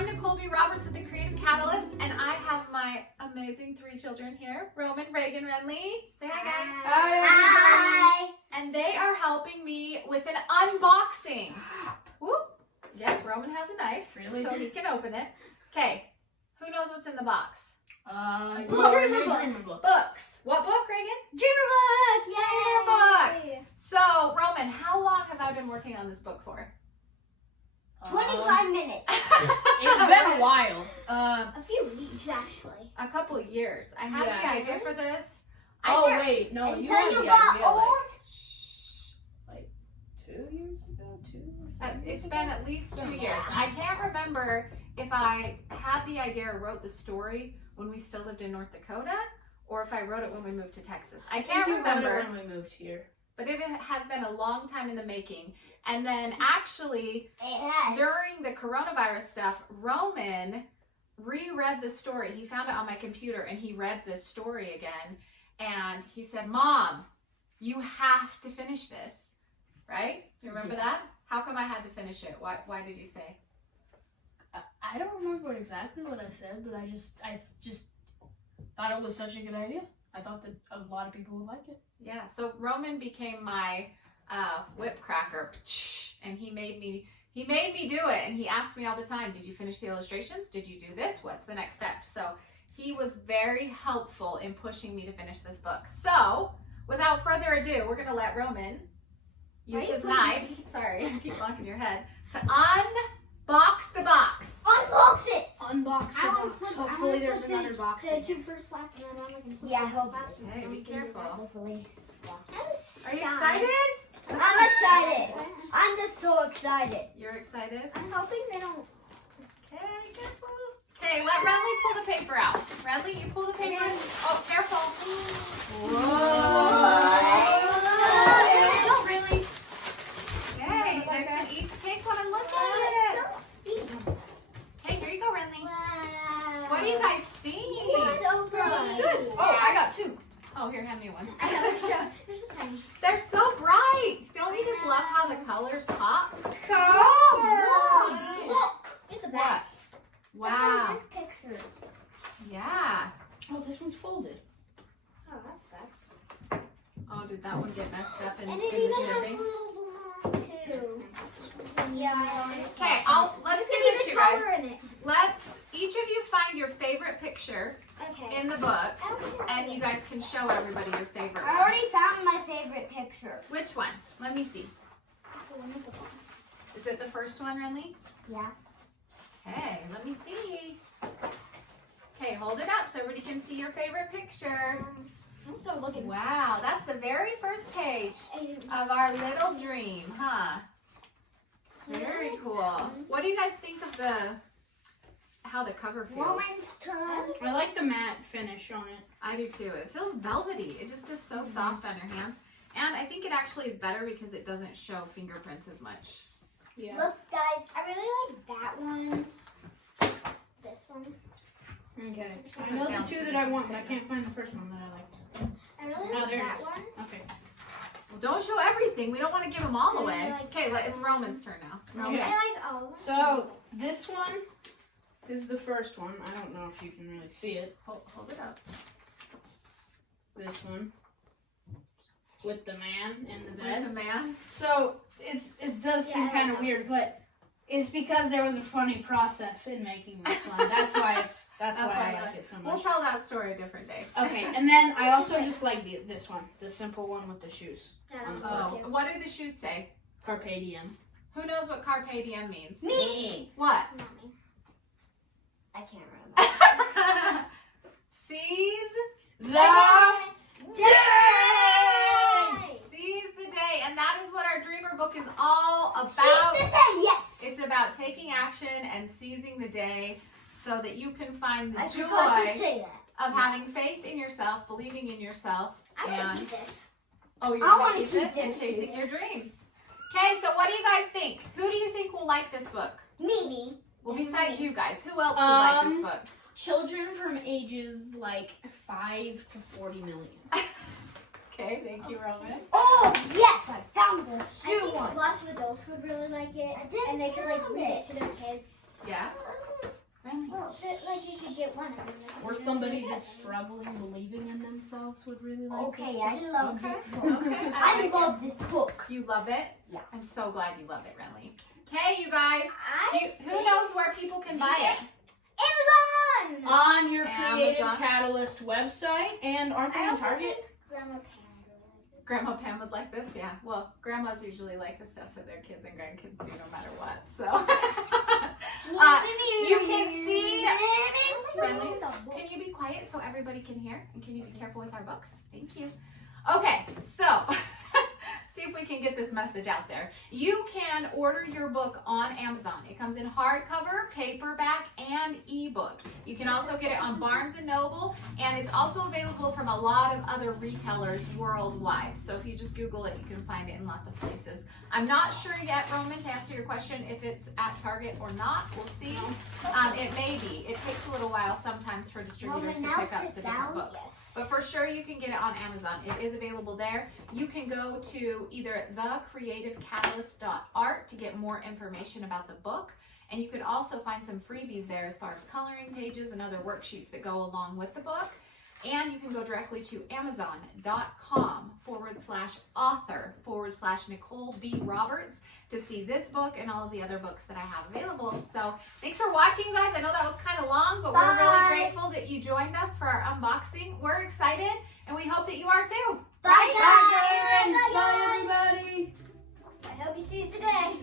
I'm Nicole B. Roberts with the Creative Catalyst, and I have my amazing 3 children here, Roman, Reagan, Renly. Say hi, guys. Hi. And they are helping me with an unboxing. Whoop. Yep, Roman has a knife, Really? so he can open it. Okay, who knows what's in the box? Dreamer book. Books. What book, Reagan? Dreamer book. Dreamer book. So, Roman, how long have I been working on this book for? 25 minutes. It's been a while. A few weeks, actually. A couple years. I had the idea for this. Wait, no, Until you had you the got idea, old. like 2 years ago, 2 or 3 It's years been ago? at least 2 Yeah. years. I can't remember if I had the idea or wrote the story when we still lived in North Dakota, or if I wrote it when we moved to Texas. I can't You wrote remember, it when we moved here. but it has been a long time in the making. And then actually, It has. during the coronavirus stuff, Roman reread the story. He found it on my computer and he read this story again. And he said, Mom, you have to finish this. Right? You remember that? How come I had to finish it? Why did you say? I don't remember exactly what I said, but I just thought it was such a good idea. I thought that a lot of people would like it. Yeah, so Roman became my whip cracker, and he made me do it. And he asked me all the time, did you finish the illustrations? Did you do this? What's the next step? So he was very helpful in pushing me to finish this book. So without further ado, we're gonna let Roman use his knife. Sorry, I keep knocking your head. To unbox the box. Unbox it. Unbox the box. Hopefully there's another box. The 2 first boxes, and then I'm gonna yeah, hopefully. Okay, be careful. Hopefully. Are you excited? I'm excited. I'm just so excited. You're excited? I'm hoping they don't. Okay, careful. Okay, let Renly pull the paper out. Renly, you pull the paper. Oh, careful. Whoa. Don't really. Okay, you guys can each take one and look at it. Okay, here you go, Renly. Wow. What do you guys think? It's so pretty. Oh, I got 2. Oh, here, hand me one. I know, they're so tiny. They're so bright. Don't you just love how the colors pop? Look! Here's the back. Wow. From this picture. Yeah. Oh, this one's folded. Oh, that sucks. Oh, did that one get messed up in And the it even has a shipping? little balloon too. Yeah. Okay, let's do this, you guys. Let's each of you find your favorite picture Okay. in the book, and you guys can show everybody your favorite I one. already found my favorite picture. Which one? Let me see. Is it the first one, Renly? Yeah. Okay, let me see. Okay, hold it up so everybody can see your favorite picture. I'm still looking. Wow, that's the very first page of our little dream, huh? Very cool. What do you guys think of how the cover feels? Woman's tongue. I like the matte finish on it. I do too. It feels velvety. It just is so soft on your hands. And I think it actually is better because it doesn't show fingerprints as much. Yeah. Look, guys, I really like that one. This one. Okay. I know the 2 that I want, but I can't find the first one that I liked. I really Oh, like there it that is. one. Okay. Well, don't show everything. We don't want to give them all I away. like Okay, it's Roman's turn now. Okay. I like all of them. So this one is the first one. I don't know if you can really see it. Hold it up. This one with the man in the With bed. the man. So it does seem Yeah, I kind of know. weird, but it's because there was a funny process in making this one. That's why That's why why I you like it so We'll much. tell that story a different day. Okay, and then I also just like this one, the simple one with the shoes. Yeah, on the I Oh, like it. what do the shoes say? Carpe diem. Who knows what carpe diem means? Me. What? Mommy. I can't remember. Seize The Day! Seize the day. And that is what our Dreamer book is all about. Seize the day, yes! It's about taking action and seizing the day so that you can find the I joy forgot to say that. of having faith in yourself, believing in yourself, I want and to keep this. oh, you're I going wanna to keep keep it and this, chasing your yes. dreams. Okay, so what do you guys think? Who do you think will like this book? Me. Well, besides you guys, who else will like this book? children from ages like 5 to 40 million. Okay, thank you, Roman. Oh, yes, I found the I shoe think one. lots of adults would really like it, I didn't and they could like find read it. it to their kids. Yeah? Renly. Well, like you could get one. And then like, Or somebody that's struggling, believing in themselves would really like Okay, this I book. love this book. Okay, I like love this book. it. You love it? Yeah. I'm so glad you love it, Renly. Okay, you guys. Who think knows where people can buy it? Amazon. On your Creative Amazon. Catalyst website, and aren't they I on also Target? think Grandma Pam would like this. Grandma Pam would like this, yeah. Well, grandmas usually like the stuff that their kids and grandkids do no matter what. So you can see Renly, can you be quiet so everybody can hear? And can you be careful with our books? Thank you. Okay, so see if we can get this message out there. You can order your book on Amazon. It comes in hardcover, paperback, and ebook. You can also get it on Barnes & Noble, and it's also available from a lot of other retailers worldwide. So if you just Google it, you can find it in lots of places. I'm not sure yet, Roman, to answer your question, if it's at Target or not. We'll see. It may be. It takes a little while sometimes for distributors to pick up the different books. But for sure, you can get it on Amazon. It is available there. You can go to either thecreativecatalyst.art to get more information about the book. And you can also find some freebies there as far as coloring pages and other worksheets that go along with the book. And you can go directly to amazon.com/author/Nicole B. Roberts to see this book and all of the other books that I have available. So thanks for watching, you guys. I know that was kind of long, but we're really grateful that you joined us for our unboxing. We're excited, and we hope that you are too. Bye, guys. Bye, everybody. I hope you seize the day.